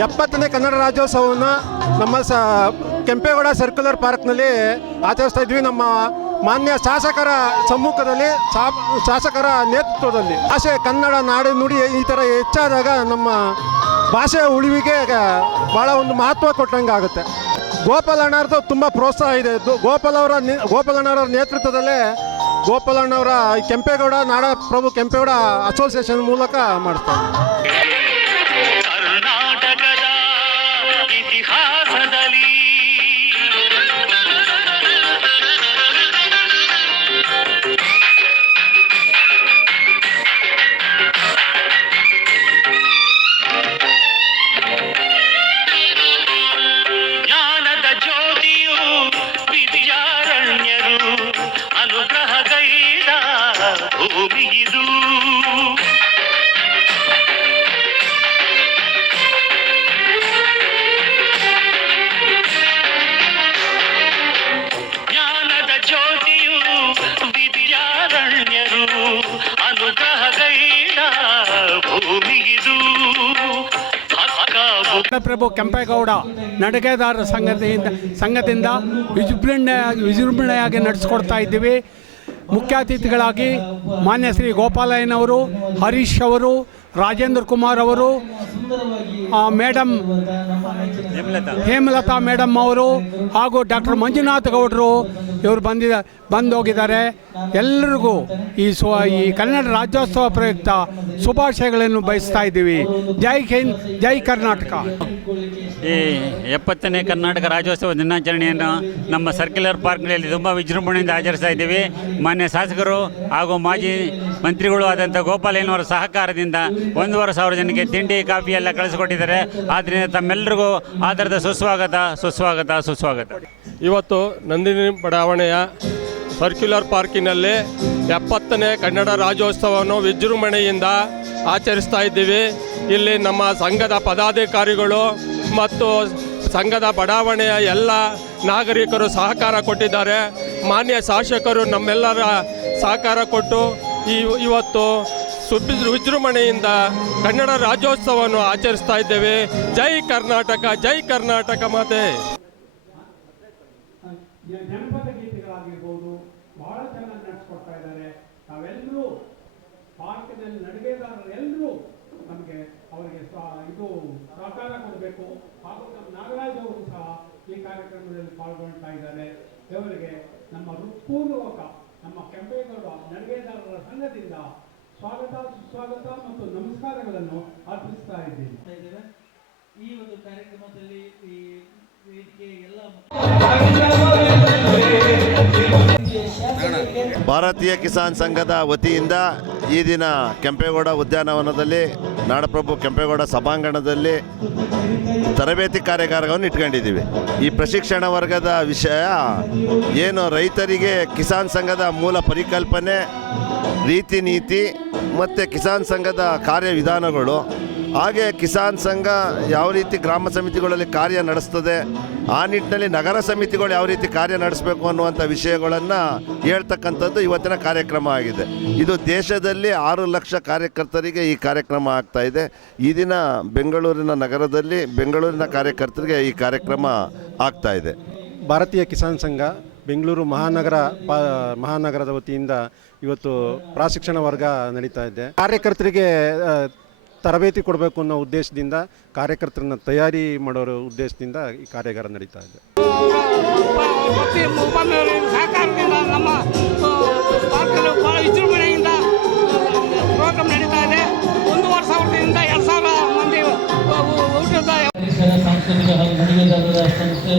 ಎಪ್ಪತ್ತನೇ ಕನ್ನಡ ರಾಜ್ಯೋತ್ಸವವನ್ನು ನಮ್ಮ ಸ ಕೆಂಪೇಗೌಡ ಸರ್ಕ್ಯುಲರ್ ಪಾರ್ಕ್ನಲ್ಲಿ ಆಚರಿಸ್ತಾ ಇದ್ವಿ ನಮ್ಮ ಮಾನ್ಯ ಶಾಸಕರ ಸಮ್ಮುಖದಲ್ಲಿ ಶಾಸಕರ ನೇತೃತ್ವದಲ್ಲಿ. ಭಾಷೆ ಕನ್ನಡ, ನಾಡು, ನುಡಿ ಈ ಥರ ಹೆಚ್ಚಾದಾಗ ನಮ್ಮ ಭಾಷೆಯ ಉಳಿವಿಗೆ ಭಾಳ ಒಂದು ಮಹತ್ವ ಕೊಟ್ಟಂಗೆ ಆಗುತ್ತೆ. ಗೋಪಾಲಣ್ಣವ್ರದ್ದು ತುಂಬ ಪ್ರೋತ್ಸಾಹ ಇದೆ. ಇದು ಗೋಪಾಲ್ ಅವರ ನೇ- ಗೋಪಾಲ್ ಅಣ್ಣವರ ನೇತೃತ್ವದಲ್ಲೇ ಗೋಪಾಲಣ್ಣವರ ಕೆಂಪೇಗೌಡ ನಾಡ ಪ್ರಭು ಕೆಂಪೇಗೌಡ ಅಸೋಸಿಯೇಷನ್ ಮೂಲಕ ಮಾಡ್ತಾರೆ. ಕರ್ನಾಟಕದ ಇತಿಹಾಸದಲ್ಲಿ ಜ್ಞಾನದ ಜ್ಯೋತಿಯು ವಿದ್ಯಾರಣ್ಯರು ಅನುಗ್ರಹಗೈದ ಭೂಮಿ ಪ್ರಭು ಕೆಂಪೇಗೌಡ ನಡಿಗೆದಾರರ ಸಂಘದಿಂದ ಸಂಘದಿಂದ ವಿಜೃಂಭಣೆಯಾಗಿ ವಿಜೃಂಭಣೆಯಾಗಿ ನಡೆಸ್ಕೊಡ್ತಾ ಇದ್ದೀವಿ. ಮುಖ್ಯ ಅತಿಥಿಗಳಾಗಿ ಮಾನ್ಯ ಶ್ರೀ ಗೋಪಾಲಯ್ಯನವರು, ಹರೀಶ್ ಅವರು ರಾಜೇಂದ್ರ ಕುಮಾರ್ ಅವರು ಮೇಡಮ್ ಹೇಮಲತಾ ಮೇಡಮ್ ಅವರು ಹಾಗೂ ಡಾಕ್ಟರ್ ಮಂಜುನಾಥ್ ಗೌಡರು ಇವರು ಬಂದಿದ, ಬಂದು ಹೋಗಿದ್ದಾರೆ. ಎಲ್ಲರಿಗೂ ಈ ಸ್ವ ಈ ಕನ್ನಡ ರಾಜ್ಯೋತ್ಸವ ಪ್ರಯುಕ್ತ ಶುಭಾಶಯಗಳನ್ನು ಬಯಸ್ತಾ ಇದ್ದೀವಿ. ಜೈ ಹಿಂದ್, ಜೈ ಕರ್ನಾಟಕ. ಈ ಎಪ್ಪತ್ತನೇ ಕರ್ನಾಟಕ ರಾಜ್ಯೋತ್ಸವ ದಿನಾಚರಣೆಯನ್ನು ನಮ್ಮ ಸರ್ಕ್ಯುಲರ್ ಪಾರ್ಕ್ನಲ್ಲಿ ತುಂಬ ವಿಜೃಂಭಣೆಯಿಂದ ಆಚರಿಸ್ತಾ ಇದ್ದೀವಿ. ಮಾನ್ಯ ಶಾಸಕರು ಹಾಗೂ ಮಾಜಿ ಮಂತ್ರಿಗಳು ಆದಂಥ ಗೋಪಾಲಯ್ಯನವರ ಸಹಕಾರದಿಂದ ಒಂದೂವರೆ ಸಾವಿರ ಜನಕ್ಕೆ ತಿಂಡಿ, ಕಾಫಿ ಎಲ್ಲ ಕಳಿಸಿಕೊಟ್ಟಿದ್ದಾರೆ. ಆದ್ದರಿಂದ ತಮ್ಮೆಲ್ಲರಿಗೂ ಆಧಾರದ ಸುಸ್ವಾಗತ ಸುಸ್ವಾಗತ ಸುಸ್ವಾಗತ. ಇವತ್ತು ನಂದಿನಿ ಬಡಾವಣೆಯ ಸರ್ಕ್ಯುಲರ್ ಪಾರ್ಕಿನಲ್ಲಿ ಎಪ್ಪತ್ತನೇ ಕನ್ನಡ ರಾಜ್ಯೋತ್ಸವವನ್ನು ವಿಜೃಂಭಣೆಯಿಂದ ಆಚರಿಸ್ತಾ ಇದ್ದೀವಿ. ಇಲ್ಲಿ ನಮ್ಮ ಸಂಘದ ಪದಾಧಿಕಾರಿಗಳು ಮತ್ತು ಸಂಘದ ಬಡಾವಣೆಯ ಎಲ್ಲ ನಾಗರಿಕರು ಸಹಕಾರ ಕೊಟ್ಟಿದ್ದಾರೆ. ಮಾನ್ಯ ಶಾಸಕರು ನಮ್ಮೆಲ್ಲರ ಸಹಕಾರ ಕೊಟ್ಟು ಈ ಇವತ್ತು ಸುಬ್ಬಿ ವಿಜೃಂಭಣೆಯಿಂದ ಕನ್ನಡ ರಾಜ್ಯೋತ್ಸವವನ್ನು ಆಚರಿಸ್ತಾ ಇದ್ದೇವೆ. ಜೈ ಕರ್ನಾಟಕ ಜೈ ಕರ್ನಾಟಕ ಮಾತೆ. ಜನಪದ ಗೀತೆಗಳಾಗಿರ್ಬೋದು, ಬಹಳ ಚೆನ್ನಾಗಿ ನಡೆಸ್ಕೊಡ್ತಾ ಇದ್ದಾರೆ. ನಾವೆಲ್ಲರೂ ಪಾರ್ಕ್ನಲ್ಲಿ ನಡಿಗೆದಾರರೆಲ್ಲರೂ ನಮಗೆ ಅವರಿಗೆ ಇದು ಸಹಕಾರ ಕೊಡಬೇಕು. ಹಾಗೂ ನಮ್ಮ ನಾಗರಾಜ್ ಅವರು ಸಹ ಈ ಕಾರ್ಯಕ್ರಮದಲ್ಲಿ ಪಾಲ್ಗೊಳ್ತಾ ಇದ್ದಾರೆ. ಇವರಿಗೆ ನಮ್ಮ ಹೃತ್ಪೂರ್ವಕ ನಮ್ಮ ಕೆಂಪೇಗೌಡ ನಡುವೆದಾರರ ಸಂಘದಿಂದ ಸ್ವಾಗತ, ಸುಸ್ವಾಗತ ಮತ್ತು ನಮಸ್ಕಾರಗಳನ್ನು ಅರ್ಪಿಸ್ತಾ ಇದ್ದೇನೆ. ಈ ಒಂದು ಕಾರ್ಯಕ್ರಮದಲ್ಲಿ ಈ ವೇದಿಕೆ ಎಲ್ಲ ಭಾರತೀಯ ಕಿಸಾನ್ ಸಂಘದ ವತಿಯಿಂದ ಈ ದಿನ ಕೆಂಪೇಗೌಡ ಉದ್ಯಾನವನದಲ್ಲಿ ನಾಡಪ್ರಭು ಕೆಂಪೇಗೌಡ ಸಭಾಂಗಣದಲ್ಲಿ ತರಬೇತಿ ಕಾರ್ಯಾಗಾರವನ್ನು ಇಟ್ಕೊಂಡಿದ್ದೀವಿ. ಈ ಪ್ರಶಿಕ್ಷಣ ವರ್ಗದ ವಿಷಯ ಏನು ರೈತರಿಗೆ ಕಿಸಾನ್ ಸಂಘದ ಮೂಲ ಪರಿಕಲ್ಪನೆ, ರೀತಿ ನೀತಿ ಮತ್ತು ಕಿಸಾನ್ ಸಂಘದ ಕಾರ್ಯವಿಧಾನಗಳು ಹಾಗೆ ಕಿಸಾನ್ ಸಂಘ ಯಾವ ರೀತಿ ಗ್ರಾಮ ಸಮಿತಿಗಳಲ್ಲಿ ಕಾರ್ಯ ನಡೆಸ್ತದೆ, ಆ ನಿಟ್ಟಿನಲ್ಲಿ ನಗರ ಸಮಿತಿಗಳು ಯಾವ ರೀತಿ ಕಾರ್ಯ ನಡೆಸಬೇಕು ಅನ್ನುವಂಥ ವಿಷಯಗಳನ್ನು ಹೇಳ್ತಕ್ಕಂಥದ್ದು ಇವತ್ತಿನ ಕಾರ್ಯಕ್ರಮ ಆಗಿದೆ. ಇದು ದೇಶದಲ್ಲಿ ಆರು ಲಕ್ಷ ಕಾರ್ಯಕರ್ತರಿಗೆ ಈ ಕಾರ್ಯಕ್ರಮ ಆಗ್ತಾ ಇದೆ. ಈ ದಿನ ಬೆಂಗಳೂರಿನ ನಗರದಲ್ಲಿ ಬೆಂಗಳೂರಿನ ಕಾರ್ಯಕರ್ತರಿಗೆ ಈ ಕಾರ್ಯಕ್ರಮ ಆಗ್ತಾ ಇದೆ. ಭಾರತೀಯ ಕಿಸಾನ್ ಸಂಘ ಬೆಂಗಳೂರು ಮಹಾನಗರ ಪಾ, ಮಹಾನಗರದ ವತಿಯಿಂದ ಇವತ್ತು ಪ್ರಾಶಿಕ್ಷಣ ವರ್ಗ ನಡೀತಾ ಇದೆ. ಕಾರ್ಯಕರ್ತರಿಗೆ ತರಬೇತಿ ಕೊಡಬೇಕು ಅನ್ನೋ ಉದ್ದೇಶದಿಂದ ಕಾರ್ಯಕರ್ತರನ್ನ ತಯಾರಿ ಮಾಡೋರ ಉದ್ದೇಶದಿಂದ ಈ ಕಾರ್ಯಾಗಾರ ನಡೀತಾ ಇದೆ. ಸಹಕಾರದಿಂದ ನಮ್ಮ ಭಾಳ ವಿಜೃಂಭಣೆಯಿಂದ ಪ್ರೋಗ್ರಾಮ್ ನಡೀತಾ ಇದೆ. ಒಂದೂವರೆ ಸಾವಿರದಿಂದ ಎರಡು ಸಾವಿರ ಮಂದಿ ಸಂಸ್ಥೆ